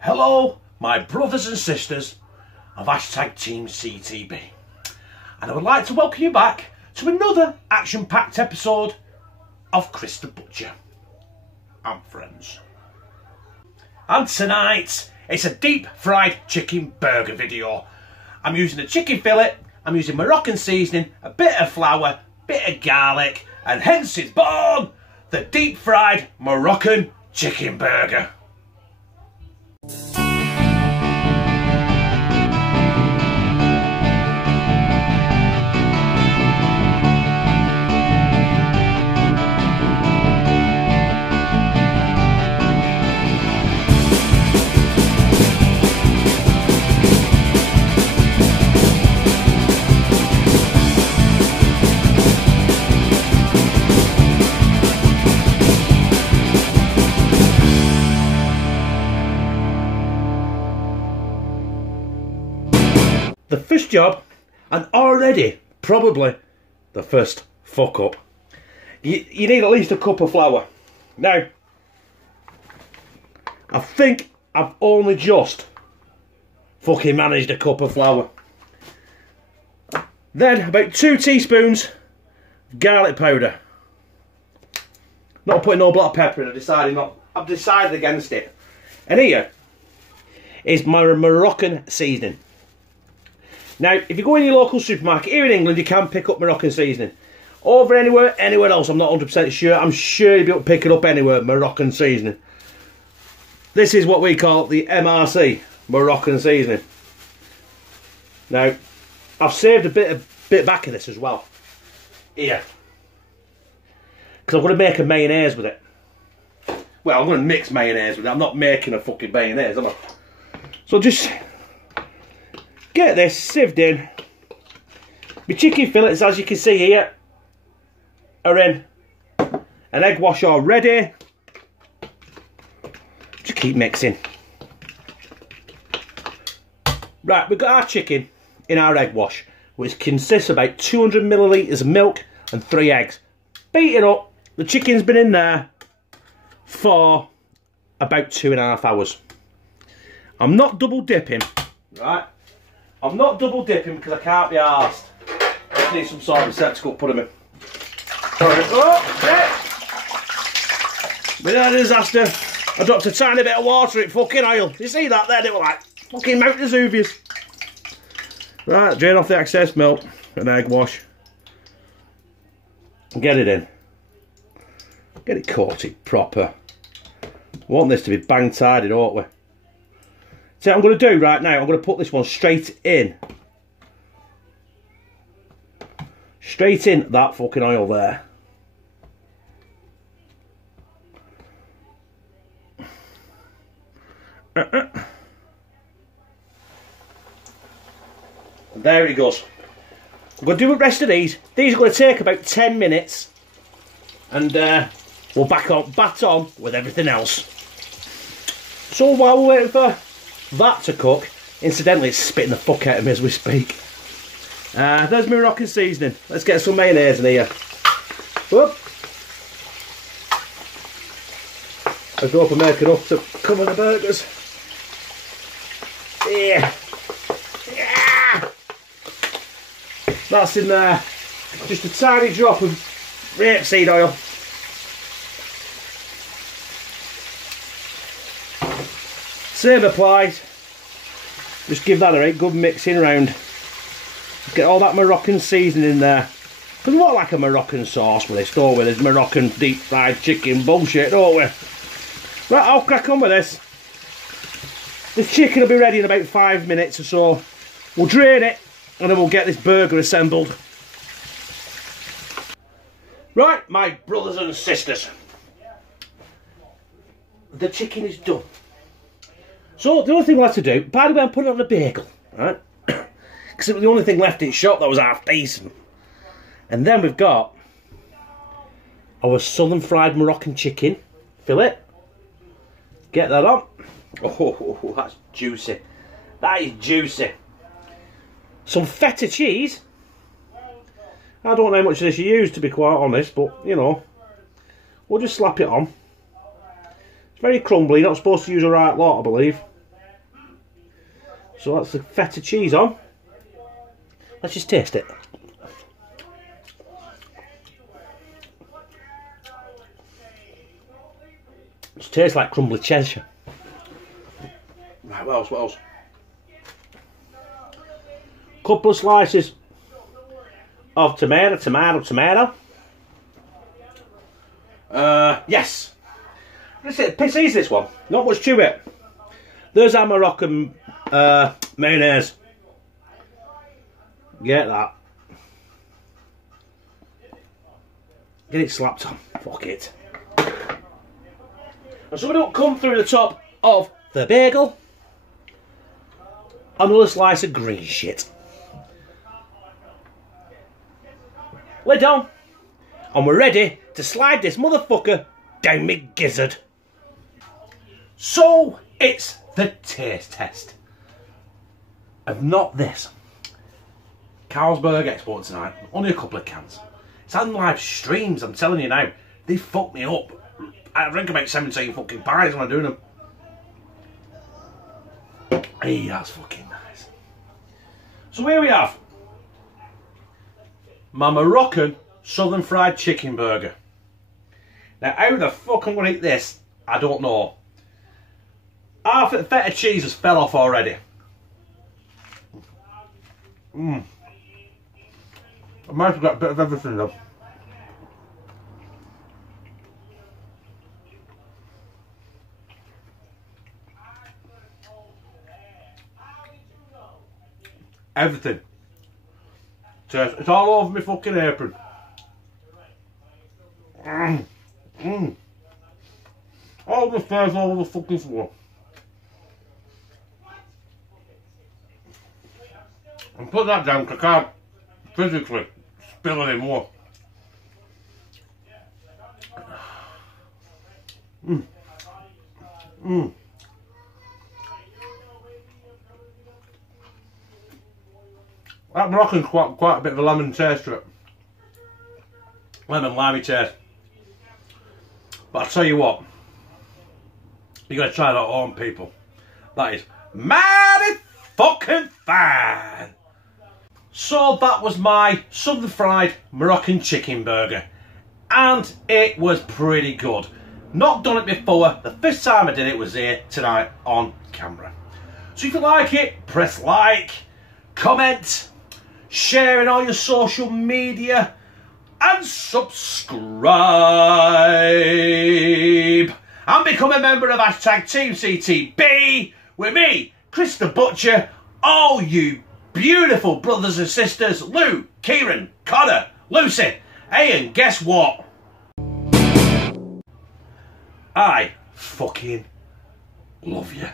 Hello, my brothers and sisters of hashtag Team CTB, and I would like to welcome you back to another action-packed episode of Chris the Butcher and Friends. And tonight, it's a deep fried chicken burger video. I'm using a chicken fillet, I'm using Moroccan seasoning, a bit of flour, bit of garlic, and hence it's born the deep fried Moroccan chicken burger. The first job, and already probably the first fuck up. You need at least a cup of flour. Now, I think I've only just fucking managed a cup of flour. Then about 2 teaspoons of garlic powder. Not putting no black pepper in, I've decided against it. And here is my Moroccan seasoning. Now, if you go in your local supermarket, here in England, you can pick up Moroccan seasoning. Over anywhere else, I'm not 100% sure. I'm sure you'll be able to pick it up anywhere, Moroccan seasoning. This is what we call the MRC, Moroccan seasoning. Now, I've saved a bit back of this as well. Here. Because I'm going to make a mayonnaise with it. Well, I'm going to mix mayonnaise with it. I'm not making a fucking mayonnaise, am I? So just get this sieved in. My chicken fillets, as you can see here, are in an egg wash already. Just keep mixing. Right, we've got our chicken in our egg wash, which consists of about 200 millilitres of milk and 3 eggs. Beat it up. The chicken's been in there for about 2.5 hours. I'm not double dipping, right? I'm not double dipping because I can't be arsed. I just need some sort of receptacle to put them in. Sorry. Oh, shit! Without a disaster, I dropped a tiny bit of water in fucking oil. You see that there? They were like fucking Mount Vesuvius. Right, drain off the excess milk and egg wash. And get it in. Get it coated proper. Want this to be bang tidy, don't we? So what I'm going to do right now, I'm going to put this one straight in. Straight in that fucking oil there. And there it goes. I'm going to do the rest of these. These are going to take about 10 minutes. And we'll bat on with everything else. So while we're waiting for that to cook, incidentally it's spitting the fuck out of me as we speak. There's my Moroccan seasoning. Let's get some mayonnaise in here. Whoop. I hope I make enough to cover the burgers. Yeah. Yeah. That's in there. Just a tiny drop of rapeseed oil. Same applies. Just give that a right good mixing round. Get all that Moroccan seasoning in there. Because we want like a Moroccan sauce with this, don't we? There's Moroccan deep fried chicken bullshit, don't we? Right, I'll crack on with this. The chicken will be ready in about 5 minutes or so. We'll drain it and then we'll get this burger assembled. Right, my brothers and sisters. The chicken is done. So, the only thing we'll have to do, by the way, I'm putting it on a bagel, right? Because it was the only thing left in shop that was half decent. And then we've got our southern fried Moroccan chicken fillet. Get that on. Oh, that's juicy. That is juicy. Some feta cheese. I don't know how much of this you use, to be quite honest, but, you know, we'll just slap it on. It's very crumbly, you're not supposed to use a right lot, I believe. So that's the feta cheese on. Let's just taste it. It tastes like crumbly Cheshire. Right, what else? What else? Couple of slices of tomato. Yes. That's it. Piss easy, this one. Not much to it. There's our Moroccan mayonnaise. Get that. Get it slapped on. Fuck it. And so we don't come through the top of the bagel. Another slice of green shit. Lid on. And we're ready to slide this motherfucker down me gizzard. So it's the taste test. Of not this. Carlsberg export tonight. Only a couple of cans. It's on live streams, I'm telling you now. They fucked me up. I drink about 17 fucking pies when I'm doing them. Hey, that's fucking nice. So here we have my Moroccan Southern Fried Chicken Burger. Now, how the fuck I'm going to eat this, I don't know. Half of the feta cheese has fell off already. I might have got a bit of everything though. Everything. It's all over my fucking apron. All the stairs all over the fucking floor. And put that down because I can't physically spill any more. That Moroccan's quite a bit of a lemon taste to it. Lemon limey taste. But I'll tell you what, you gotta try that at home, people. That is mighty fucking fine. So that was my Southern Fried Moroccan Chicken Burger. And it was pretty good. Not done it before. The first time I did it was here tonight on camera. So if you like it, press like, comment, share in all your social media, and subscribe. And become a member of #TeamCTB with me, Chris the Butcher, all you beautiful brothers and sisters, Lou, Kieran, Connor, Lucy. Hey, and guess what? I fucking love you.